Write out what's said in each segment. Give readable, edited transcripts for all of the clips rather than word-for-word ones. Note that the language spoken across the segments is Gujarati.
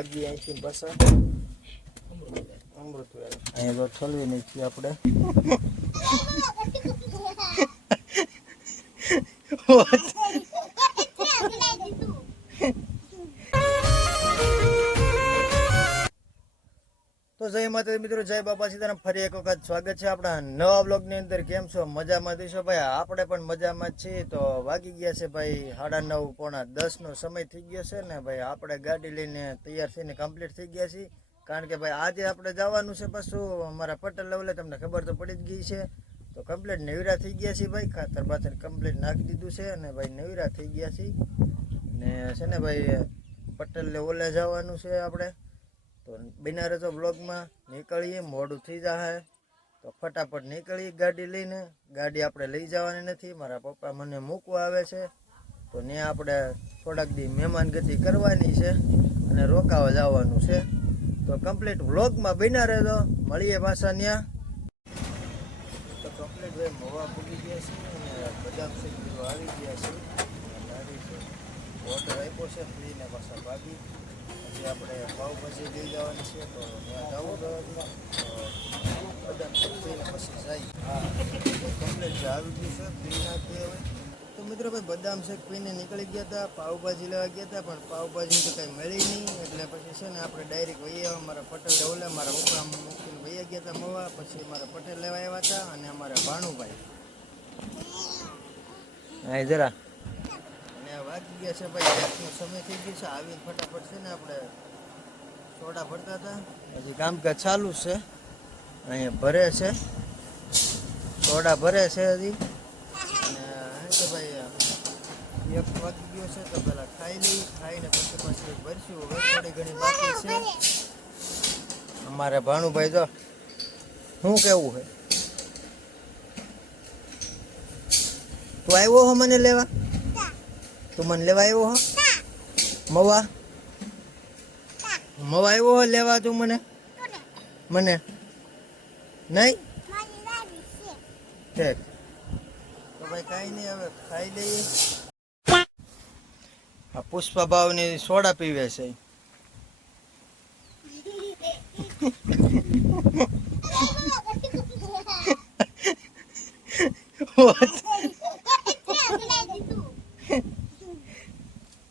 ભાગી અહીંથી પાછા અમૃતવેલ અહીંયા તો ઠલવી નાખીએ આપણે તો જય માતા મિત્રો, જય બાપા સીતારામ. ફરી એક વખત સ્વાગત છે આપણા નવા બ્લોગની અંદર. કેમ છો? મજામાં થઈશો ભાઈ? આપણે પણ મજામાં જ છીએ. તો વાગી ગયા છે ભાઈ 9:30 પોણા 10 નો સમય થઈ ગયો છે ને ભાઈ. આપણે ગાડી લઈને તૈયાર થઈને કમ્પ્લીટ થઈ ગયા છીએ. કારણ કે ભાઈ આજે આપણે જવાનું છે પાછું અમારા પટેલ લેવલે. તમને ખબર તો પડી જ ગઈ છે. તો કમ્પ્લીટ નવીરા થઈ ગયા છીએ ભાઈ. ખાતર બાતર કમ્પ્લીટ નાખી દીધું છે અને ભાઈ નવીરા થઈ ગયા છીએ. ને છે ને ભાઈ પટેલ લેવલે જવાનું છે આપણે. તો બિના રહેતો બ્લોગમાં નીકળીએ, મોડું થઈ જાય તો ફટાફટ નીકળીએ ગાડી લઈને. ગાડી આપણે લઈ જવાની નથી, મારા પપ્પા મને મૂકવા આવે છે. તો ત્યાં આપણે થોડાક દી મહેમાનગતિ કરવાની છે અને રોકાવા જવાનું છે. તો કમ્પ્લીટ વ્લોગમાં બિના રહેતો, મળીએ પાછા ત્યાં. તો કમ્પ્લીટ ભાઈ મોવા પૂગી ગયા છે અને બદામ શેક આવી ગયા છે. ગાડી છે ઓર્ડર આપ્યો છે ફ્રીને પાછા ભાગી. પછી આપણે પાવભાજી લઈ જવાની છે તો ત્યાં જવું બદામ શેક થઈને પછી જાય. હા કમ્પ્લીટ જે આવી ગયું છે પી નાખીએ હવે. તો મિત્રો ભાઈ બદામ શેક પીને નીકળી ગયા હતા, પાવભાજી લેવા ગયા હતા પણ પાવભાજી તો કંઈ મળી નહીં. એટલે પછી છે ને આપણે ડાયરેક્ટ વહી આવ્યા મારા પટેલ લેવલે. મારા પપ્પા મૂકીને વહી ગયા હતા મવા. પછી મારા પટેલ લેવા આવ્યા હતા અને અમારા ભાણુભાઈ હા જરા અને વાગી ગયા છે ભાઈ 10નો સમય થઈ ગયો છે. આવીને ફટાફટ છે ને આપણે સોડા ભરતા હતા. હજી કામકાજ ચાલુ છે, અહીંયા ભરે છે સોડા ભરે છે હજી. કે ભાઈ 1 વાગી ગયો છે તો પેલા ખાઈ લઈ, ખાઈને પછી પાછી ભરશું. હવે થોડી ઘણી બાકી છે. અમારે ભાણુભાઈ તો શું કેવું છે? તું આવ્યો હો મને લેવા? તું મને લેવા આવ્યો હો મવા? મવા આવ્યો હો લેવા તું મને? મને નહીં ઠીક. તો ભાઈ કાંઈ નહીં, હવે ખાઈ લઈએ. આ પુષ્પા ભાવની સોડા પીવે છે.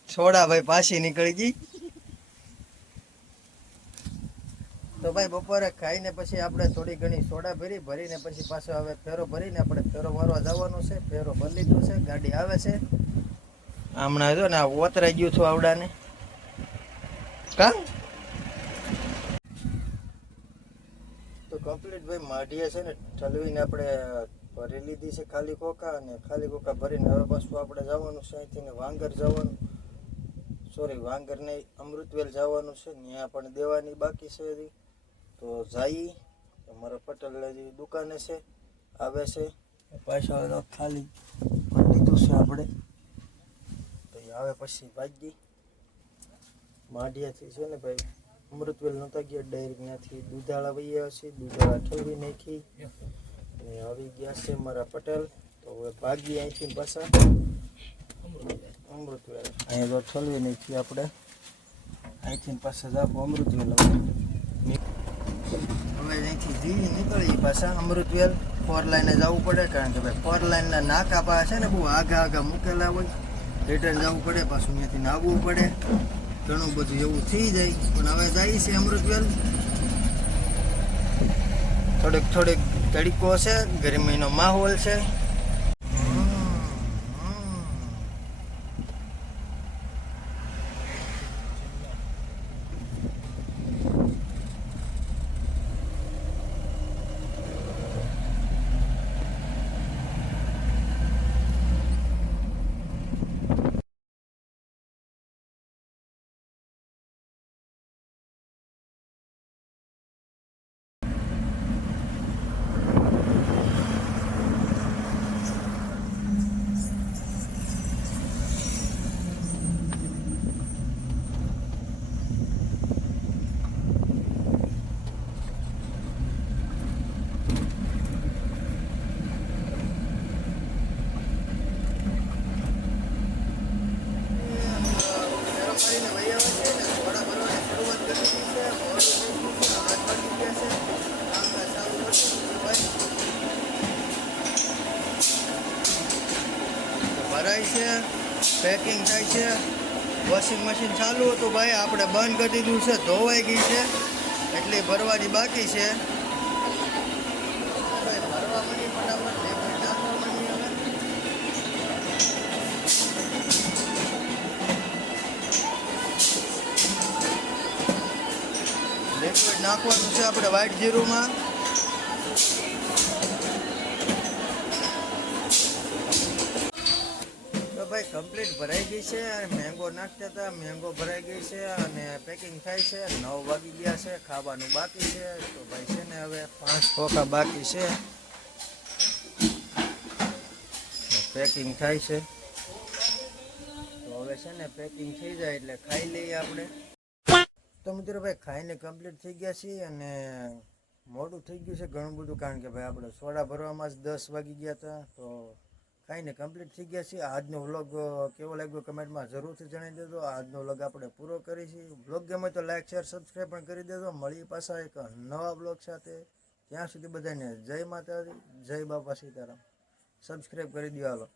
સોડા ભાઈ પાછી નીકળી ગઈ. તો ભાઈ બપોરે ખાઈને પછી આપણે થોડી ઘણી સોડા ભરીને પછી પાછો હવે ફેરો ભરીને આપણે ફેરો મારવા જવાનું છે. ફેરો ભરી લીધો છે, ગાડી આવે છે હમણાં. જો ને આ ઓતરાઈ ગયું છું આવડાને કા. તો કમ્પ્લીટ ભાઈ માઢીએ છે ને ઠલવીને આપણે ભરી લીધી છે ખાલી કોકા. અને ખાલી કોકા ભરીને હવે પાછું આપણે જવાનું છે અહીંથી વાંગર જવાનું. સોરી વાંગર નહીં, અમૃતવેલ જવાનું છે. ત્યાં પણ દેવાની બાકી છે હજી. તો જઈ અમારા પટેલ હજી દુકાને છે, આવે છે પાછા. હવે ખાલી ભરી લીધું છે આપણે. તો એ આવે પછી ભાગી માઢિયાથી છે ને ભાઈ અમૃતવેલ નહોતા ગયા, ડાયરેક્ટ ત્યાંથી દૂધાળા વહી આવ્યા છે. દૂધાળા ઠલવી નાખી અને આવી ગયા છે મારા પટેલ. તો હવે ભાગી અહીંથી પાછા અમૃતવેલ. અહીંયા તો ઠલવી નાખી આપણે. અહીંથી પાછા જાપો અમૃતવેલ. હવે અહીંથી જીવી નીકળી પાછા અમૃતવેલ. 4 લાઈને જવું પડે કારણ કે ભાઈ 4 લાઈનના નાકા પા છે ને બહુ આગા મૂકેલા હોય. રિટર્ન જવું પડે, પાછું ત્યાંથી આવવું પડે. ઘણું બધું એવું થઈ જાય. પણ હવે જાય છે અમૃતવેલ. થોડીક તડકો છે, ગરમીનો માહોલ છે. છે, પેકિંગ થાય છે. વોશિંગ મશીન ચાલુ હતું ભાઈ, આપણે બંધ કરી દીધું છે, ધોવાઈ ગઈ છે એટલે ભરવાની બાકી છે. ભાઈ ભરવા મળી ફટાફટ, લિક્વિડ નાખવા મળી હવે. લિક્વિડ નાખવાનું છે આપણે વ્હાઈટ જીરુંમાં. તો ભાઈ કમ્પ્લીટ ભરાઈ ગઈ છે. મેંગો નાખતા હતા, મેંગો ભરાઈ ગઈ છે અને પેકિંગ થાય છે. 9 વાગી ગયા છે, ખાવાનું બાકી છે. તો ભાઈ છે ને હવે 5 ખોખા બાકી છે, પેકિંગ થાય છે. તો હવે છે ને પેકિંગ થઈ જાય એટલે ખાઈ લઈએ આપણે. તો મિત્રો ભાઈ ખાઈને કમ્પ્લીટ થઈ ગયા છીએ અને મોડું થઈ ગયું છે ઘણું બધું, કારણ કે ભાઈ આપણે સોડા ભરવામાં જ 10 વાગી ગયા હતા. તો ખાઈને કમ્પ્લીટ થઈ ગયા છીએ. આજનો વ્લોગ કેવો લાગ્યો કમેન્ટમાં જરૂરથી જણાવી દેજો. આજનો વ્લોગ આપણે પૂરો કરીશું. વ્લોગ ગમે તો લાઈક શેર સબસ્ક્રાઈબ પણ કરી દેજો. મળીએ પાછા એક નવા વ્લોગ સાથે. ત્યાં સુધી બધાને જય માતાજી, જય બાપા સીતારામ. સબસ્ક્રાઈબ કરી દો હાલો.